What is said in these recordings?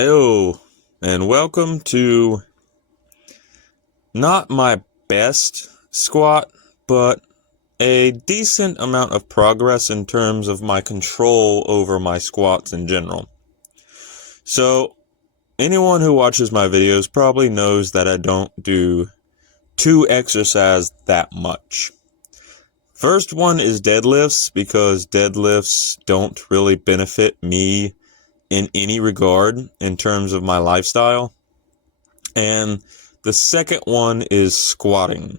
Hello, and welcome to not my best squat, but a decent amount of progress in terms of my control over my squats in general. So, anyone who watches my videos probably knows that I don't do two exercises that much. First one is deadlifts, because deadlifts don't really benefit me in any regard in terms of my lifestyle. And the second one is squatting.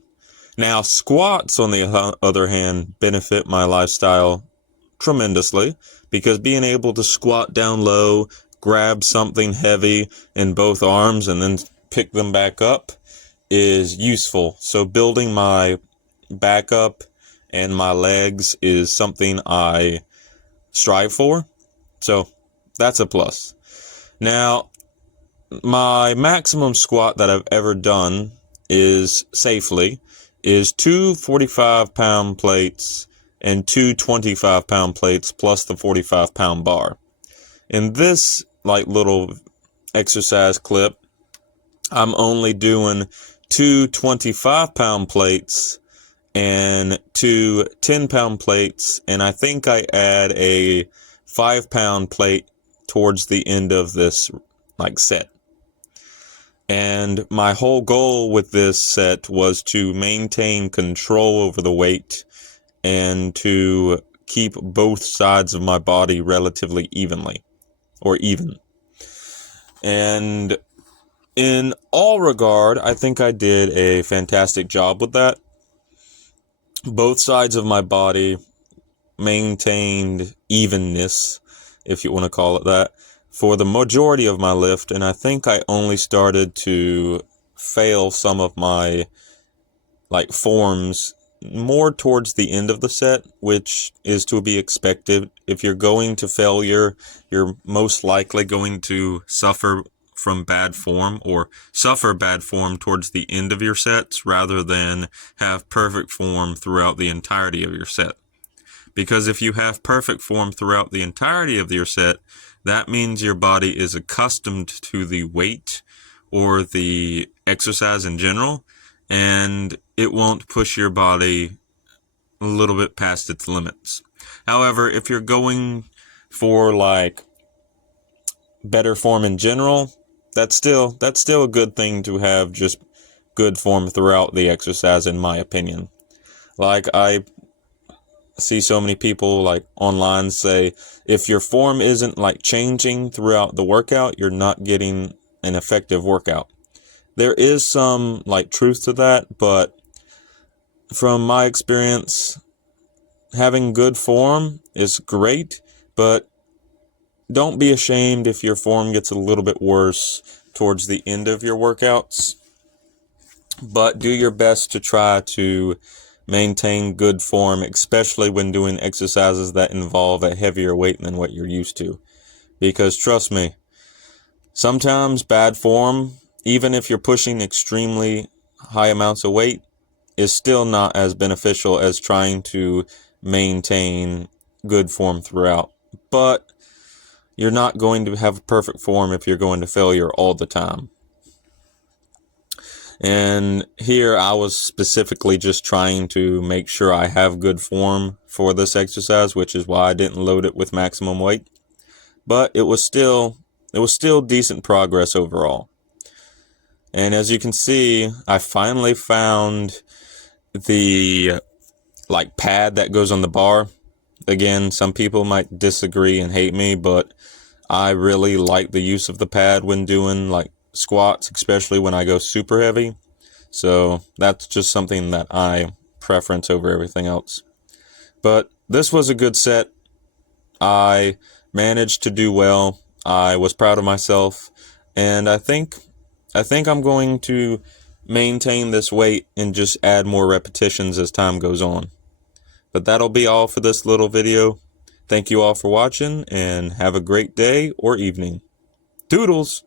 Now, squats, on the other hand, benefit my lifestyle tremendously, because being able to squat down low, grab something heavy in both arms, and then pick them back up is useful. So building my back up and my legs is something I strive for. So that's a plus. Now, my maximum squat that I've ever done is two 45-pound plates and two 25-pound plates plus the 45-pound bar. In this little exercise clip, I'm only doing two 25-pound plates and two 10-pound plates, and I think I add a 5-pound plate towards the end of this set. And my whole goal with this set was to maintain control over the weight and to keep both sides of my body relatively even. And in all regard, I think I did a fantastic job with that. Both sides of my body maintained evenness, if you want to call it that, for the majority of my lift, and I think I only started to fail some of my forms more towards the end of the set, which is to be expected. If you're going to failure, you're most likely going to suffer from bad form, or suffer bad form towards the end of your sets rather than have perfect form throughout the entirety of your set. Because if you have perfect form throughout the entirety of your set, that means your body is accustomed to the weight or the exercise in general, and it won't push your body a little bit past its limits. However, if you're going for better form in general, that's still a good thing to have just good form throughout the exercise, in my opinion. I see so many people online say, if your form isn't changing throughout the workout, you're not getting an effective workout. There is some truth to that, but from my experience, having good form is great, but don't be ashamed if your form gets a little bit worse towards the end of your workouts, but do your best to try to maintain good form, especially when doing exercises that involve a heavier weight than what you're used to. Because trust me, sometimes bad form, even if you're pushing extremely high amounts of weight, is still not as beneficial as trying to maintain good form throughout. But you're not going to have perfect form if you're going to failure all the time. And here I was specifically just trying to make sure I have good form for this exercise, which is why I didn't load it with maximum weight. But it was still decent progress overall. And as you can see, I finally found the pad that goes on the bar. Again, some people might disagree and hate me, but I really like the use of the pad when doing squats, especially when I go super heavy. So that's just something that I preference over everything else. But this was a good set. I managed to do well. I was proud of myself, and I think I'm going to maintain this weight and just add more repetitions as time goes on. But that'll be all for this little video. Thank you all for watching, and have a great day or evening. Doodles!